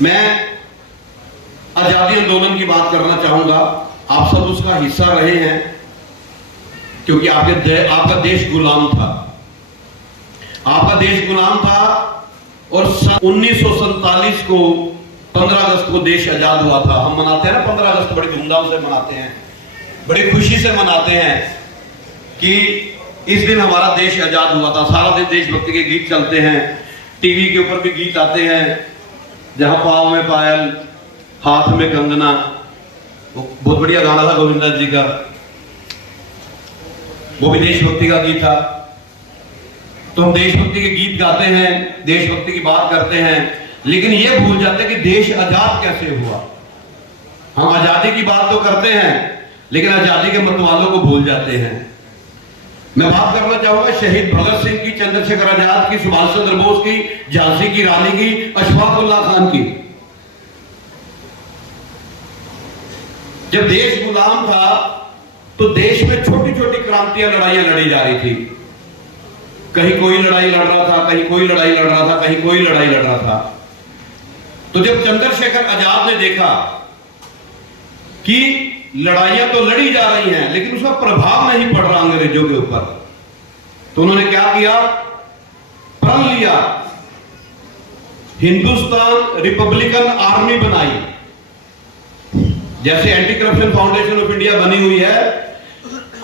मैं आजादी आंदोलन की बात करना चाहूंगा। आप सब उसका हिस्सा रहे हैं क्योंकि आपका देश गुलाम था, आपका देश गुलाम था। और 1947 को 15 अगस्त को देश आजाद हुआ था। हम मनाते हैं ना 15 अगस्त, बड़ी धूमधाम से मनाते हैं, बड़ी खुशी से मनाते हैं कि इस दिन हमारा देश आजाद हुआ था। सारा दिन देशभक्ति के गीत चलते हैं, टीवी के ऊपर भी गीत आते हैं, जहां पांव में पायल हाथ में कंगना, बहुत बढ़िया गाना था गोविंदा जी का, वो भी देशभक्ति का गीत था। तो हम देशभक्ति के गीत गाते हैं, देशभक्ति की बात करते हैं, लेकिन ये भूल जाते हैं कि देश आजाद कैसे हुआ। हम आजादी की बात तो करते हैं लेकिन आजादी के मतवालों को भूल जाते हैं। मैं बात करना चाहूंगा शहीद भगत सिंह की, चंद्रशेखर आजाद की, सुभाष चंद्र बोस की, झांसी की रानी की, अशफाक उल्लाह खान की। जब देश गुलाम था तो देश में छोटी छोटी क्रांतियां, लड़ाइयां लड़ी जा रही थी। कहीं कोई लड़ाई लड़ रहा था, कहीं कोई लड़ाई लड़ रहा था, कहीं कोई लड़ाई लड़ रहा था। तो जब चंद्रशेखर आजाद ने देखा कि लड़ाइयां तो लड़ी जा रही हैं लेकिन उसका प्रभाव नहीं पड़ रहा अंग्रेजों के ऊपर, तो उन्होंने क्या किया, प्रण लिया, हिंदुस्तान रिपब्लिकन आर्मी बनाई। जैसे anti corruption foundation of India बनी हुई है,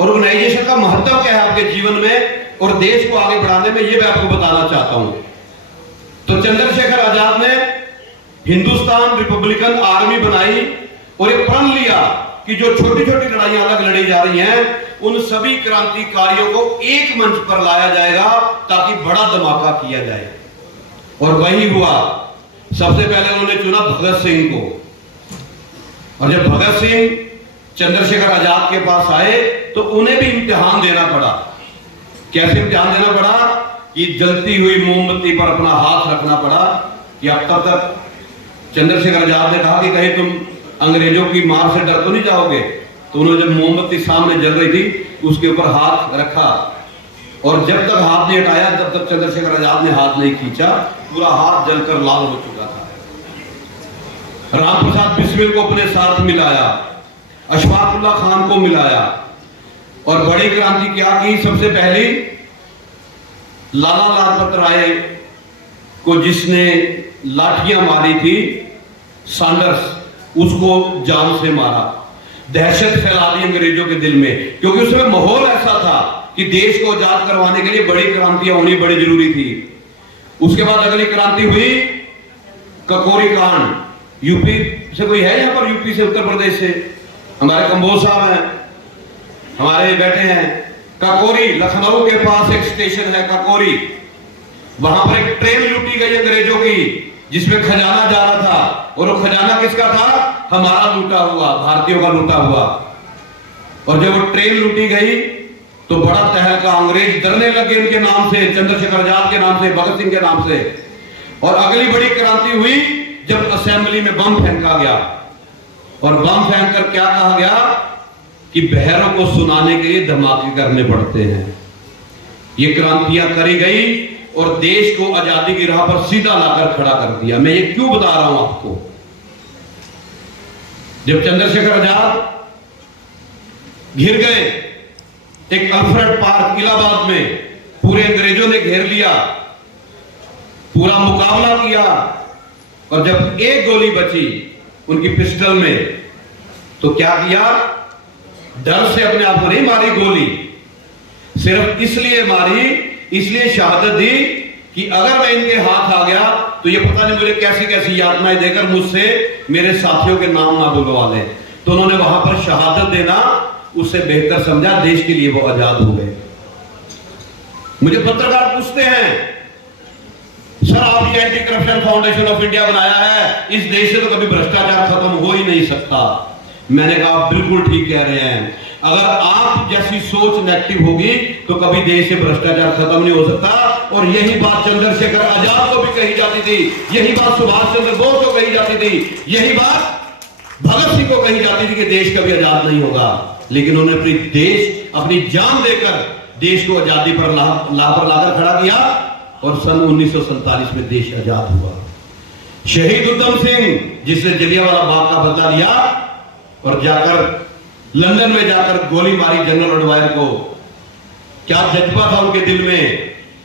ऑर्गेनाइजेशन का महत्व क्या है आपके जीवन में और देश को आगे बढ़ाने में, ये मैं आपको बताना चाहता हूं। तो चंद्रशेखर आजाद ने हिंदुस्तान रिपब्लिकन आर्मी बनाई और ये प्रण लिया कि जो छोटी छोटी लड़ाइयां अलग लड़ी जा रही हैं, उन सभी क्रांतिकारियों को एक मंच पर लाया जाएगा ताकि बड़ा धमाका किया जाए। और वही हुआ। सबसे पहले उन्होंने चुना भगत सिंह को, और जब भगत सिंह चंद्रशेखर आजाद के पास आए तो उन्हें भी इम्तिहान देना पड़ा। कैसे इम्तिहान देना पड़ा कि जलती हुई मोमबत्ती पर अपना हाथ रखना पड़ा कि अब तक चंद्रशेखर आजाद ने कहा कि कहीं तुम अंग्रेजों की मार से डर तो नहीं जाओगे। तो उन्होंने जब मोमबत्ती सामने जल रही थी उसके ऊपर हाथ रखा, और जब तक हाथ नहीं हटाया तब तक चंद्रशेखर आजाद ने हाथ नहीं खींचा, पूरा हाथ जलकर लाल हो चुका था। राम प्रसाद बिस्मिल को अपने साथ मिलाया, अशफाक उल्लाह खान को मिलाया, और बड़ी क्रांति क्या की, सबसे पहली लाला लाजपत राय को जिसने लाठियां मारी थी, सैंडर्स, उसको जान से मारा, दहशत फैला दी अंग्रेजों के दिल में, क्योंकि उसमें माहौल ऐसा था कि देश को आजाद करवाने के लिए बड़ी क्रांतियां होनी बड़ी जरूरी थी। उसके बाद अगली क्रांति हुई ककोरी कांड। यूपी से कोई है यहां पर, यूपी से, उत्तर प्रदेश से? हमारे कंबोज साहब हैं, हमारे बैठे हैं। ककोरी, लखनऊ के पास एक स्टेशन है ककोरी, वहां पर एक ट्रेन लूटी गई अंग्रेजों की जिसमें खजाना जा रहा था, और वो खजाना किसका था? हमारा लूटा हुआ, भारतीयों का लूटा हुआ। और जब वो ट्रेन लूटी गई तो बड़ा तहलका, अंग्रेज डरने लगे उनके नाम से, चंद्रशेखर आजाद के नाम से, भगत सिंह के नाम से। और अगली बड़ी क्रांति हुई जब असेंबली में बम फेंका गया, और बम फेंक कर क्या कहा गया कि बहरों को सुनाने के लिए धमाके करने पड़ते हैं। ये क्रांतियां करी गई और देश को आजादी की राह पर सीधा लाकर खड़ा कर दिया। मैं ये क्यों बता रहा हूं आपको, जब चंद्रशेखर आजाद घिर गए एक अल्फ्रेड पार्क इलाहाबाद में, पूरे अंग्रेजों ने घेर लिया, पूरा मुकाबला किया, और जब एक गोली बची उनकी पिस्टल में तो क्या किया, डर से अपने आप को नहीं मारी गोली, सिर्फ इसलिए मारी, इसलिए शहादत दी कि अगर मैं इनके हाथ आ गया तो ये पता नहीं मुझे कैसी कैसी यातनाएं देकर मुझसे मेरे साथियों के नाम ना बुलवा ले। तो उन्होंने वहां पर शहादत देना उससे बेहतर समझा, देश के लिए वो आजाद हो गए। मुझे पत्रकार पूछते हैं, सर आप ये anti corruption foundation of India बनाया है, इस देश से तो कभी भ्रष्टाचार खत्म हो ही नहीं सकता। मैंने कहा बिल्कुल ठीक कह रहे हैं, अगर आप जैसी सोच नेगेटिव होगी तो कभी देश से भ्रष्टाचार खत्म नहीं हो सकता। और यही बात चंद्रशेखर आजाद को भी कही जाती थी, यही बात सुभाष चंद्र बोस को कही जाती थी, यही बात भगत सिंह को कही जाती थी कि देश कभी आजाद नहीं होगा। लेकिन उन्होंने अपनी जान देकर देश को आजादी पर लाकर खड़ा किया, और सन 1947 में देश आजाद हुआ। शहीद उधम सिंह जिसने जलियांवाला बाग का बदला लिया और जाकर लंदन में जाकर गोली मारी जनरल एडवायर को, क्या जज्बा था उनके दिल में?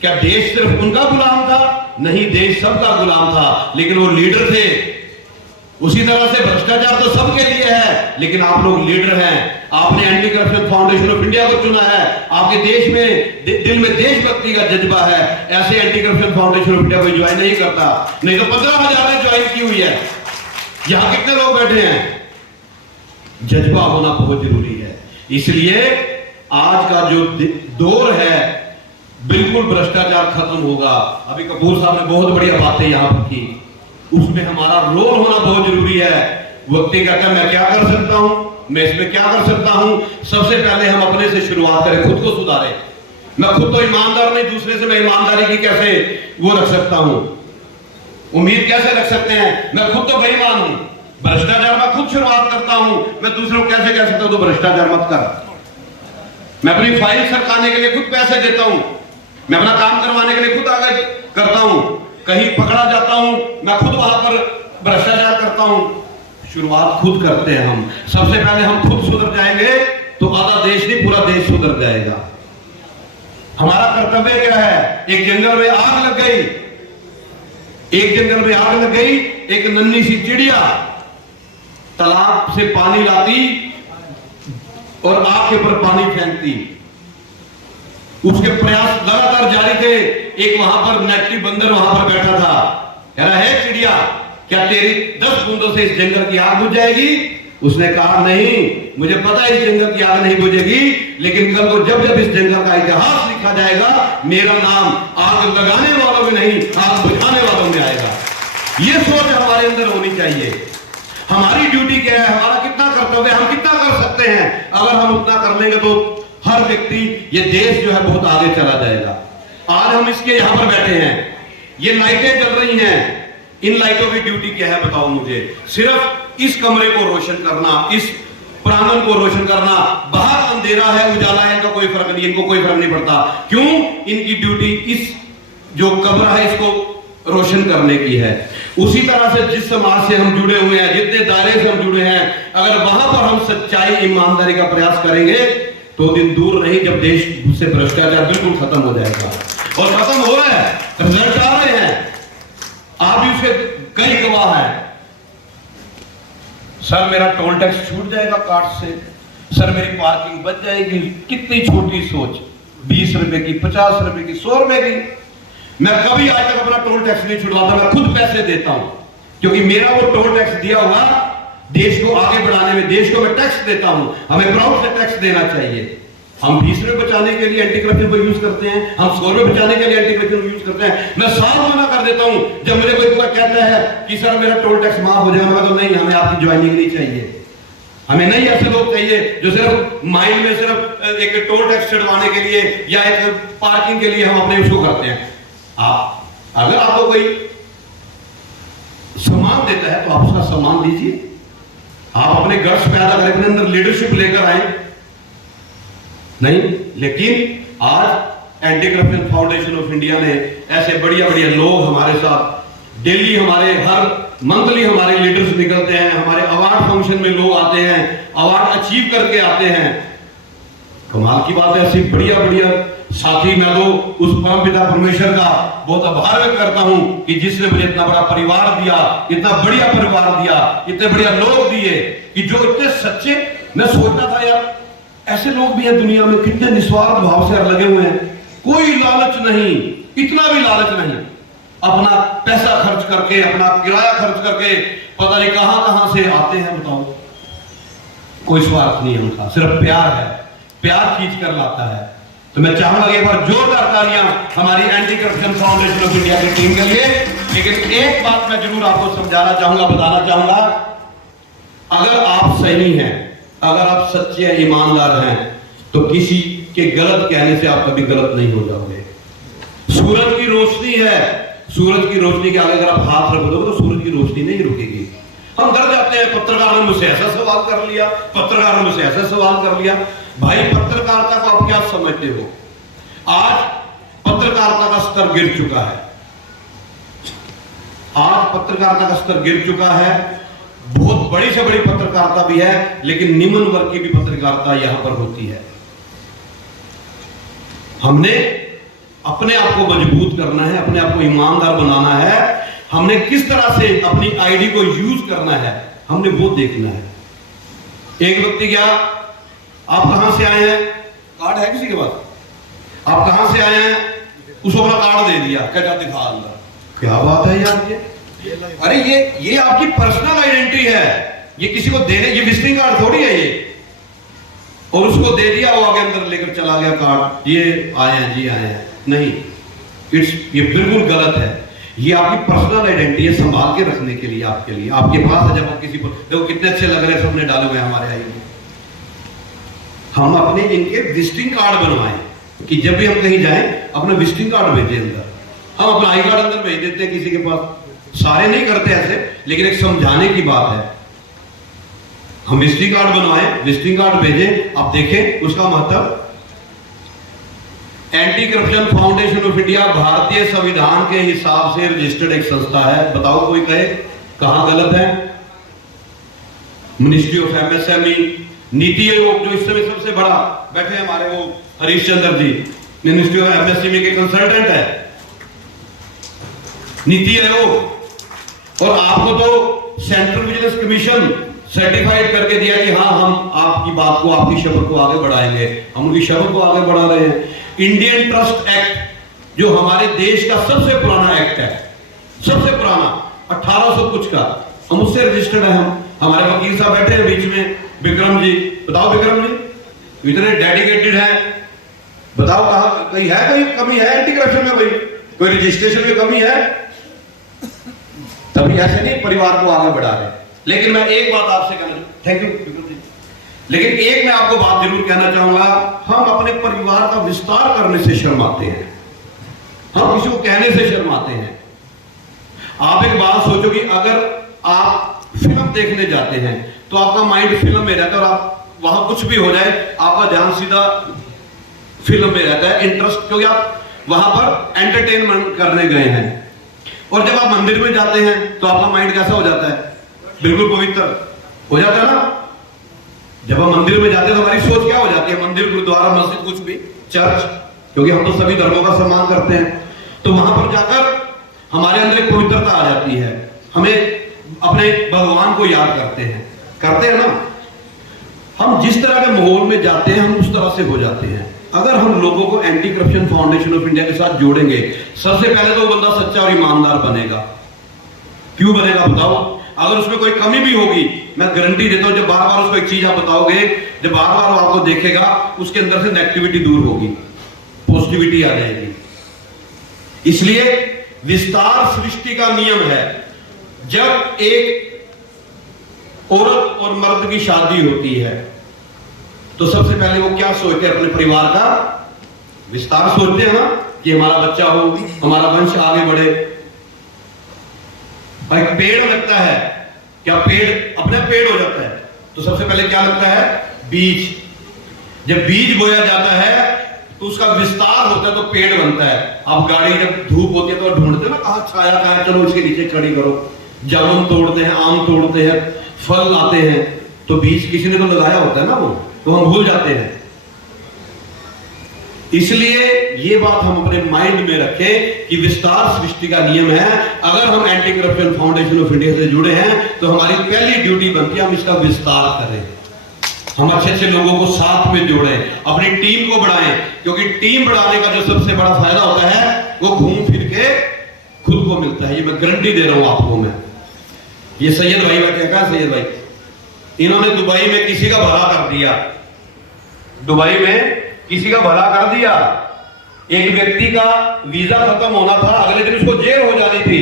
क्या देश सिर्फ उनका गुलाम था? नहीं, देश सबका गुलाम था, लेकिन वो लीडर थे। उसी तरह से भ्रष्टाचार तो सबके लिए है, लेकिन आप लोग लीडर हैं। आपने anti corruption foundation of India को चुना है, आपके देश में दिल में देशभक्ति का जज्बा है। ऐसे anti corruption foundation of India कोई ज्वाइन नहीं करता, नहीं तो 15,000 ने ज्वाइन की हुई है। यहां कितने लोग बैठे हैं? जज्बा होना बहुत जरूरी है। इसलिए आज का जो दौर है, बिल्कुल भ्रष्टाचार खत्म होगा। अभी कपूर साहब ने बहुत बढ़िया बातें यहां पर की, उसमें हमारा रोल होना बहुत जरूरी है। व्यक्ति कहता है मैं क्या कर सकता हूं, मैं इसमें क्या कर सकता हूं? सबसे पहले हम अपने से शुरुआत करें, खुद को सुधारें। मैं खुद तो ईमानदार नहीं, दूसरे से मैं ईमानदारी की कैसे वो रख सकता हूं, उम्मीद कैसे रख सकते हैं? मैं खुद तो बेईमान हूं, भ्रष्टाचार में खुद शुरुआत करता हूं, मैं दूसरों को कैसे कह सकता हूं तो भ्रष्टाचार मत कर? मैं अपनी फाइल सरकाने के लिए खुद पैसे देता हूं, मैं अपना काम करवाने के लिए खुद आगे करता हूं, कहीं पकड़ा जाता हूं मैं खुद वहां पर भ्रष्टाचार करता हूं। शुरुआत खुद करते हैं हम। सबसे पहले हम खुद सुधर जाएंगे तो आधा देश नहीं, पूरा देश सुधर जाएगा। हमारा कर्तव्य क्या है? एक जंगल में आग लग गई, एक जंगल में आग लग गई, एक नन्ही सी चिड़िया तालाब से पानी लाती और आग के ऊपर पानी फेंकती। उसके प्रयास लगातार जारी थे। एक वहां पर नेगेटिव बंदर वहां पर बैठा था, कह रहा है चिड़िया क्या तेरी 10 बूंदों से इस जंगल की आग बुझ जाएगी? उसने कहा नहीं, मुझे पता है इस जंगल की आग नहीं बुझेगी, लेकिन कल को जब जब इस जंगल का इतिहास लिखा जाएगा, मेरा नाम आग लगाने वालों में नहीं, आग बुझाने वालों में आएगा। यह सोच हमारे अंदर होनी चाहिए। हमारी ड्यूटी क्या है, हमारा कितना कर्तव्य है, हम कितना कर सकते हैं। अगर हम उतना कर लेंगे तो हर व्यक्ति, ये देश जो है बहुत आगे चला जाएगा। आज हम इसके यहां पर बैठे हैं, ये लाइटें जल रही हैं, इन लाइटों की ड्यूटी क्या है बताओ मुझे? सिर्फ इस कमरे को रोशन करना, इस प्रांगण को रोशन करना। बाहर अंधेरा है, उजाला है, इनका कोई फर्क नहीं, इनको कोई फर्क नहीं पड़ता। क्यों? इनकी ड्यूटी इस जो कमरा है इसको रोशन करने की है। उसी तरह से जिस समाज से हम जुड़े हुए हैं, जितने दायरे से हम जुड़े हैं, अगर वहां पर हम सच्चाई ईमानदारी का प्रयास करेंगे तो दिन दूर नहीं जब देश से भ्रष्टाचार बिल्कुल खत्म हो जाएगा। और खत्म हो रहा है, रिजल्ट आ रहे हैं, आप भी उसके कई गवाह हैं। सर मेरा टोल टैक्स छूट जाएगा कार्ड से, सर मेरी पार्किंग बच जाएगी। कितनी छोटी सोच, 20 रुपए की, 50 रुपए की, 100 रुपए की। मैं कभी आज तक अपना टोल टैक्स नहीं छुड़वाता, मैं खुद पैसे देता हूं, क्योंकि मेरा वो टोल टैक्स दिया हुआ देश को आगे बढ़ाने में, देश को मैं टैक्स देता हूं। हमें प्राउड से टैक्स देना चाहिए। हम 20 रुपए बचाने के लिए एंटी करप्शन को यूज करते हैं, हम 100 रुपए बचाने के लिए एंटी करप्शन को यूज करते हैं। मैं साफ मना कर देता हूं जब मुझे कोई कहता है कि सर मेरा टोल टैक्स माफ हो जाएगा, तो नहीं, हमें आपकी ज्वाइनिंग नहीं चाहिए। हमें नहीं ऐसे लोग चाहिए जो सिर्फ माइंड में सिर्फ एक टोल टैक्स चढ़वाने के लिए या एक पार्किंग के लिए हम अपने उसको करते हैं। अगर आपको कोई सम्मान देता है तो आप उसका सम्मान दीजिए। आप अपने गर्स पैदा करें, अपने अंदर लीडरशिप लेकर आए, नहीं। लेकिन आज anti corruption foundation of India ने ऐसे बढ़िया बढ़िया लोग हमारे साथ डेली, हमारे हर मंथली हमारे लीडर्स निकलते हैं, हमारे अवार्ड फंक्शन में लोग आते हैं, अवार्ड अचीव करके आते हैं। कमाल की बात है, ऐसी बढ़िया बढ़िया साथी। मैं तो उस परम पिता परमेश्वर का बहुत आभार व्यक्त करता हूं कि जिसने मुझे इतना बड़ा परिवार दिया, इतना बढ़िया परिवार दिया, इतने बढ़िया लोग दिए कि जो इतने सच्चे। मैं सोचता था यार ऐसे लोग भी हैं दुनिया में, कितने निस्वार्थ भाव से लगे हुए हैं, कोई लालच नहीं, इतना भी लालच नहीं। अपना पैसा खर्च करके, अपना किराया खर्च करके पता नहीं कहां कहां से आते हैं, बताओ। कोई स्वार्थ नहीं है उनका, सिर्फ प्यार है, प्यार खींच कर लाता है। तो मैं चाहूंगा एक बार जोरदार तालियां हमारी anti corruption foundation of India की टीम के लिए। लेकिन एक बात मैं जरूर आपको समझाना चाहूंगा, बताना चाहूंगा, अगर आप सही हैं, अगर आप सच्चे ईमानदार हैं, तो किसी के गलत कहने से आप कभी गलत नहीं हो जाओगे। सूरज की रोशनी है, सूरज की रोशनी के आगे अगर आप हाथ रख दोगे तो सूरज की रोशनी नहीं रुकेगी। हम डर जाते हैं, पत्रकार ने मुझसे ऐसा सवाल कर लिया, पत्रकार ने मुझसे ऐसा सवाल कर लिया। भाई पत्रकारिता को आप क्या समझते हो? आज पत्रकारिता का स्तर गिर चुका है। आज पत्रकारिता का स्तर गिर चुका है, बहुत बड़ी से बड़ी पत्रकारिता भी है, लेकिन निम्न वर्ग की भी पत्रकारिता यहां पर होती है। हमने अपने आप को मजबूत करना है, अपने आप को ईमानदार बनाना है, हमने किस तरह से अपनी आईडी को यूज करना है, हमने वो देखना है। एक व्यक्ति क्या, आप कहां से आए हैं, कार्ड है किसी के पास, आप कहां से आए हैं, उसको अपना कार्ड दे दिया, कहता दिखा अंदर। क्या बात है यार, ये अरे ये आपकी पर्सनल आइडेंटिटी है, ये किसी को देने, ये विजिटिंग कार्ड थोड़ी है ये, और उसको दे दिया, वो आगे अंदर लेकर चला गया कार्ड, ये आए हैं जी, आए हैं, नहीं, ये बिल्कुल गलत है। ये आपकी पर्सनल आइडेंटिटी है, संभाल के रखने के लिए, आपके लिए, आपके पास है। जब आप किसी को देखो कितने अच्छे लग रहे हैं, सबने डाले हुए हमारे आईडी, हम अपने इनके विजिटिंग कार्ड बनवाएं कि जब भी हम कहीं जाएं अपना विजिटिंग कार्ड भेजें अंदर। हम अपना आई कार्ड अंदर भेज देते हैं किसी के पास, सारे नहीं करते ऐसे, लेकिन एक समझाने की बात है। हम विजिटिंग कार्ड बनवाएं, विजिटिंग कार्ड भेजें, आप देखें उसका महत्व। Anti corruption foundation of India भारतीय संविधान के हिसाब से रजिस्टर्ड एक संस्था है। बताओ कोई कहे कहां गलत है? Ministry of MSME, NITI Aayog जो इस समय सबसे बड़ा बैठे हमारे वो Harish Chandra ji, ministry of MSME के कंसल्टेंट है नीति आयोग, और आपको तो सेंट्रल विजिलेंस कमीशन सर्टिफाइड करके दिया कि हाँ हम आपकी बात को, आपकी शब्द को आगे बढ़ाएंगे, हम उनकी शब्द को आगे बढ़ा रहे हैं। इंडियन ट्रस्ट एक्ट जो हमारे देश का सबसे पुराना एक्ट है, सबसे पुराना 1800 कुछ का, हम उससे रजिस्टर्ड है। हम, हमारे वकील साहब बैठे हैं बीच में, विक्रम जी, बताओ विक्रम जी इतने डेडिकेटेड है, बताओ कहां कहीं है, कहीं कमी है एंटी करप्शन में, कोई रजिस्ट्रेशन में कमी है? तभी ऐसे नहीं परिवार को आगे बढ़ा रहे। लेकिन मैं एक बात आपसे कहना, थैंक यू विक्रम जी, लेकिन एक मैं आपको बात जरूर कहना चाहूंगा, हम अपने परिवार का विस्तार करने से शर्माते हैं, हम किसी को कहने से शर्माते हैं। आप एक बात सोचो कि अगर आप फिल्म देखने जाते हैं तो आपका माइंड फिल्म में रहता है, और आप वहां कुछ भी हो जाए आपका ध्यान सीधा फिल्म में रहता है, इंटरेस्ट, क्योंकि आप वहां पर एंटरटेनमेंट करने गए हैं। और जब आप मंदिर में जाते हैं तो आपका माइंड कैसा हो जाता है? बिल्कुल पवित्र हो जाता है ना। जब हम मंदिर में जाते हैं तो हमारी सोच क्या हो जाती है? मंदिर, गुरुद्वारा, मस्जिद, कुछ भी, चर्च, क्योंकि हम तो सभी धर्मों का सम्मान करते हैं, तो वहां पर जाकर हमारे अंदर एक पवित्रता आ जाती है, हमें अपने भगवान को याद करते हैं ना। हम जिस तरह के माहौल में जाते हैं हम उस तरह से हो जाते हैं। अगर हम लोगों को anti corruption foundation of India के साथ जोड़ेंगे, सबसे पहले तो वो बंदा सच्चा और ईमानदार बनेगा। क्यों बनेगा बताओ? अगर उसमें कोई कमी भी होगी, मैं गारंटी देता हूं, जब बार बार उसको एक चीज आप बताओगे, जब बार बार वो आपको देखेगा, उसके अंदर से नेगेटिविटी दूर होगी, पॉजिटिविटी आ जाएगी। इसलिए विस्तार सृष्टि का नियम है, जब एक औरत और मर्द की शादी होती है तो सबसे पहले वो क्या सोचते हैं? अपने परिवार का विस्तार सोचते हैं ना, कि हमारा बच्चा हो, हमारा वंश आगे बढ़े। एक पेड़ लगता है, क्या पेड़ अपने पेड़ हो जाता है? तो सबसे पहले क्या लगता है? बीज। जब बीज बोया जाता है तो उसका विस्तार होता है तो पेड़ बनता है। अब गाड़ी जब धूप होती है तो ढूंढते हैं ना, कहां छाया कहां है, चलो इसके नीचे खड़ी करो। जामुन तोड़ते हैं, आम तोड़ते हैं, फल लाते हैं, तो बीज किसी ने तो लगाया होता है ना, वो तो हम भूल जाते हैं। इसलिए ये बात हम अपने माइंड में रखें कि विस्तार सृष्टि का नियम है। अगर हम anti corruption foundation of India से जुड़े हैं तो हमारी पहली ड्यूटी बनती है हम इसका विस्तार करें, हम अच्छे अच्छे लोगों को साथ में जोड़ें, अपनी टीम को बढ़ाएं, क्योंकि टीम बढ़ाने का जो सबसे बड़ा फायदा होता है वो घूम फिर के खुद को मिलता है। ये मैं गारंटी दे रहा हूं आपको। मैं ये सैयद भाई बैठे, कहा सैयद भाई, इन्होंने दुबई में किसी का भला कर दिया, दुबई में किसी का भला कर दिया। एक व्यक्ति का वीजा खत्म होना था, अगले दिन उसको जेल हो जानी थी,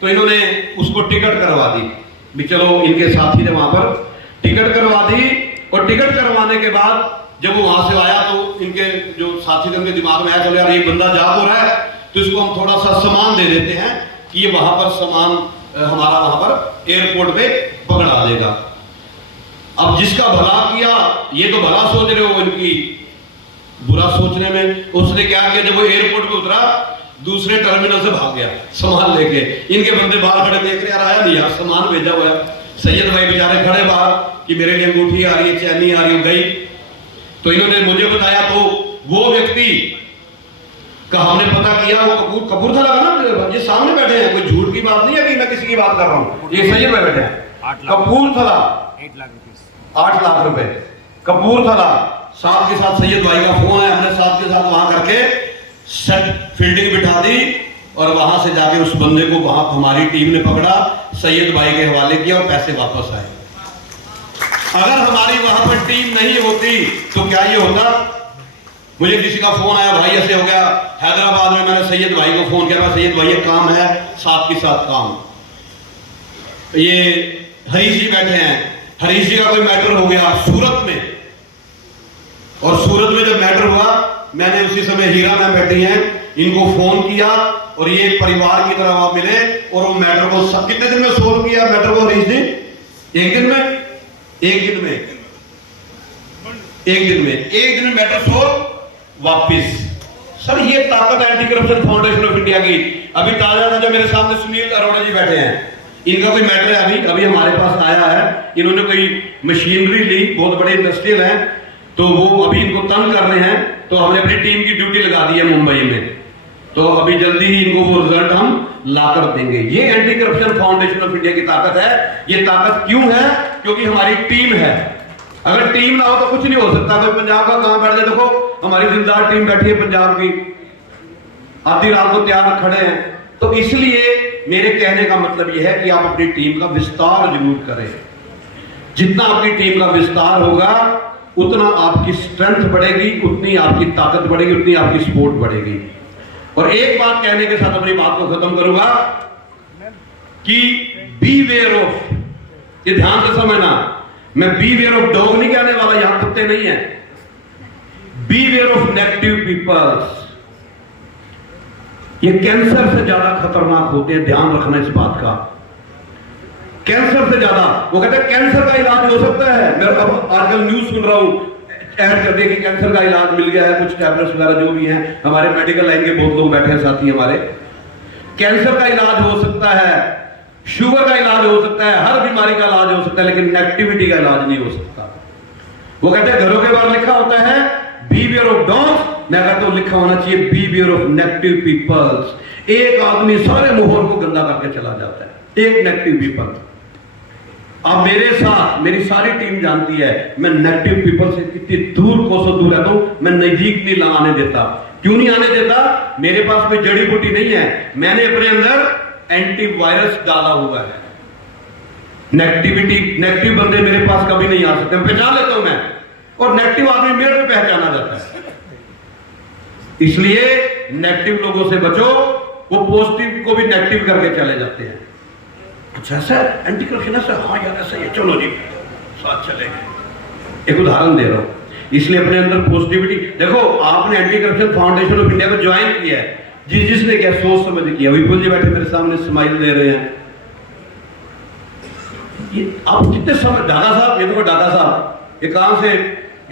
तो इन्होंने उसको टिकट करवा दी भी, चलो इनके साथी ने वहां पर टिकट करवा दी। और टिकट करवाने के बाद जब वो वहां से आया तो इनके जो साथी थे उनके दिमाग में आया, चलो यार ये बंदा जा तो रहा है तो इसको हम थोड़ा सा सामान दे देते हैं कि ये वहां पर सामान हमारा वहां पर एयरपोर्ट पे पकड़ा देगा। अब जिसका भला किया, ये तो भला सोच रहे हो, इनकी बुरा सोचने में उसने क्या किया, जब वो एयरपोर्ट पे उतरा दूसरे टर्मिनल से भाग गया सामान लेके। इनके बंदे बाहर खड़े देख रहे, यार आया नहीं यार, सामान भेजा हुआ है। सैयद भाई बेचारे खड़े बाहर कि मेरे लिए अंगूठी आ रही है, चैनी आ रही है, गई। तो इन्होंने मुझे बताया, तो वो व्यक्ति का हमने पता किया, वो कपूरथला लगा ना, ये सामने बैठे हैं, कोई झूठ की बात नहीं है कि मैं किसी की बात कर रहा हूँ। ये सैयद भाई बैठे हैं कपूरथला, 8 लाख रुपए कपूरथला। साथ के साथ सैयद भाई का फोन है, हमने साथ के साथ वहां करके सेट फील्डिंग बिठा दी और वहां से जाके उस बंदे को वहां हमारी टीम ने पकड़ा, सैयद भाई के हवाले किया और पैसे वापस आए। अगर हमारी वहां पर टीम नहीं होती तो क्या ये होता? मुझे किसी का फोन आया, भाई ऐसे हो गया हैदराबाद में, मैंने सैयद भाई को फोन किया, सैयद भाई ये काम है, साथ के साथ काम। ये हरीश जी बैठे हैं, हरीश जी का कोई मैटर हो गया सूरत में, और सूरत में जब मैटर हुआ, मैंने उसी समय हीरा मैम बैठी हैं, इनको फोन किया और ये परिवार की तरह वहां मिले और वो मैटर को कितने दिन में सोल्व किया मैटर को हरीश जी? एक दिन में मैटर सोल्व वापिस। सर ये ताकत anti corruption foundation of India की। अभी ताजा ताजा मेरे सामने सुनील अरोड़ा जी बैठे हैं, इनका कोई मैटर है अभी हमारे पास आया है, इन्होंने कोई मशीनरी ली, बहुत बड़े इंडस्ट्रियल हैं, तो वो अभी इनको तंग कर रहे हैं, तो हमने अपनी टीम की ड्यूटी लगा दी है मुंबई में, तो अभी जल्दी ही इनको वो रिजल्ट हम लाकर देंगे। ये anti corruption foundation of India की ताकत है। ये ताकत क्यों है? क्योंकि हमारी टीम है। अगर टीम ना हो तो कुछ नहीं हो सकता। कोई पंजाब का कहां बैठ जाए, देखो हमारी जिम्मेदार टीम बैठी है पंजाब की, आधी रात को तैयार खड़े हैं। तो इसलिए मेरे कहने का मतलब यह है कि आप अपनी टीम का विस्तार जरूर करें। जितना आपकी टीम का विस्तार होगा उतना आपकी स्ट्रेंथ बढ़ेगी, उतनी आपकी ताकत बढ़ेगी, उतनी आपकी सपोर्ट बढ़ेगी। और एक बात कहने के साथ अपनी बात को खत्म करूंगा कि बीवेयर ऑफ, ये ध्यान से समझना, मैं बीवेयर ऑफ डॉग नहीं कहने वाला, यहां कुत्ते नहीं है। बीवेयर ऑफ नेगेटिव पीपल्स, ये कैंसर से ज्यादा खतरनाक होते हैं, ध्यान रखना इस बात का। कैंसर से ज्यादा, वो कहते हैं कैंसर का इलाज हो सकता है। मैं अब आजकल न्यूज सुन रहा हूं, ऐड कर दे कि कैंसर का इलाज मिल गया है, कुछ टैबलेट्स वगैरह जो भी हैं, हमारे मेडिकल लाइन के बहुत लोग बैठे हैं साथी हमारे। कैंसर का इलाज हो सकता है, शुगर का इलाज हो सकता है, हर बीमारी का इलाज हो सकता है, लेकिन नेगेटिविटी का इलाज नहीं हो सकता। वो कहते हैं घरों के बाहर लिखा होता है बीवियर ऑफ डॉग्स, मैं कहता हूं लिखा होना चाहिए बीवियर ऑफ नेगेटिव पीपल्स। एक आदमी सारे माहौल को गंदा करके चला जाता है, एक नेगेटिव पीपल। अब मेरे साथ मेरी सारी टीम जानती है, मैं नेगेटिव पीपल से कितनी दूर कोसों दूर रहता हूं, मैं नजदीक नहीं लगाने देता। क्यों नहीं आने देता? मेरे पास कोई जड़ी बूटी नहीं है, मैंने अपने अंदर एंटीवायरस डाला हुआ है। नेगेटिव बंदे मेरे पास कभी नहीं आ सकते, पहचान लेता हूं मैं, और नेगेटिव आदमी मेरे पे पहचाना जाता है। इसलिए नेगेटिव लोगों से बचो, वो पॉजिटिव को भी नेगेटिव करके चले जाते हैं। अच्छा सर एंटी करप्शन सर, हाँ यार ऐसा है, चलो जी साथ चलेंगे। एक उदाहरण दे रहा हूं, इसलिए अपने अंदर पॉजिटिविटी देखो। आपने anti corruption foundation of India को ज्वाइन किया है, जिसने क्या सोच समझ किया। विपुल जी बैठे मेरे सामने स्माइल दे रहे हैं। ये आप कितने समय, डाका साहब, ये देखो डाका साहब, ये कहां से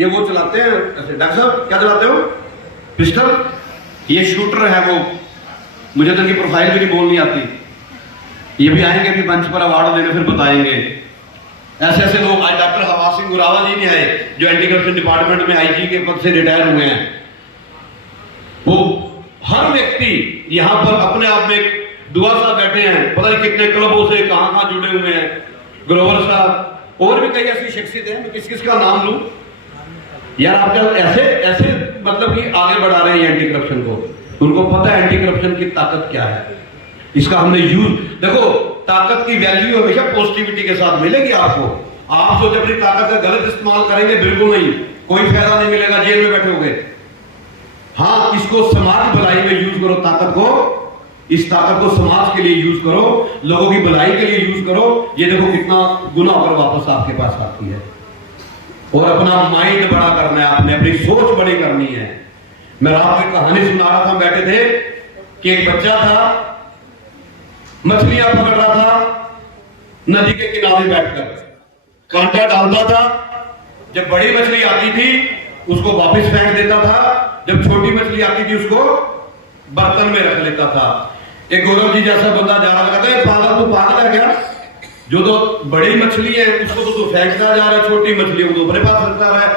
ये वो चलाते हैं ऐसे। डाका साहब क्या चलाते हो? पिस्टल। ये शूटर है वो, मुझे तो इनकी प्रोफाइल भी नहीं बोलनी आती। ये भी आएंगे भी मंच पर अवार्ड देने, फिर बताएंगे। ऐसे ऐसे लोग, आज डॉक्टर हवा सिंह गुरावा जी नहीं आए, जो एंटी करप्शन डिपार्टमेंट में आईजी के पद से रिटायर हुए हैं। वो हर व्यक्ति यहां पर अपने आप में दुआ साहब बैठे हैं, पता नहीं कितने क्लबों से कहां कहां जुड़े हुए हैं, ग्रोवर साहब, और भी कई ऐसी शख्सियत हैं, मैं किस किस का नाम लूं यार। आप ऐसे ऐसे मतलब कि आगे बढ़ा रहे हैं एंटी करप्शन को। उनको पता है एंटी करप्शन की ताकत क्या है, इसका हमने यूज। देखो ताकत की वैल्यू हमेशा पॉजिटिविटी के साथ मिलेगी आपको। आप सोचे अपनी ताकत का गलत इस्तेमाल करेंगे, बिल्कुल नहीं, कोई फायदा नहीं मिलेगा, जेल में बैठे होंगे। हाँ, इसको समाज भलाई में यूज करो, ताकत को, इस ताकत को समाज के लिए यूज करो, लोगों की भलाई के लिए यूज करो। ये देखो कितना गुना होकर वापस आपके पास आती है। और अपना माइंड बड़ा करना है, आपने अपनी सोच बड़ी करनी है। मैं रात में कहानी सुना रहा था, बैठे थे कि एक बच्चा था, मछलियां पकड़ रहा था नदी के किनारे बैठकर, कांटा डालता था। जब बड़ी मछली आती थी उसको वापस फेंक देता था, जब छोटी मछली आती थी उसको बर्तन में रख लेता था। एक गौरव जी जैसा बंदा जा रहा था, कहता है पागल, तू पागल है क्या? जो तो बड़ी मछली है उसको तो तू फेंकता जा रहा है, छोटी मछली को तो अपने पास रखता रहा है।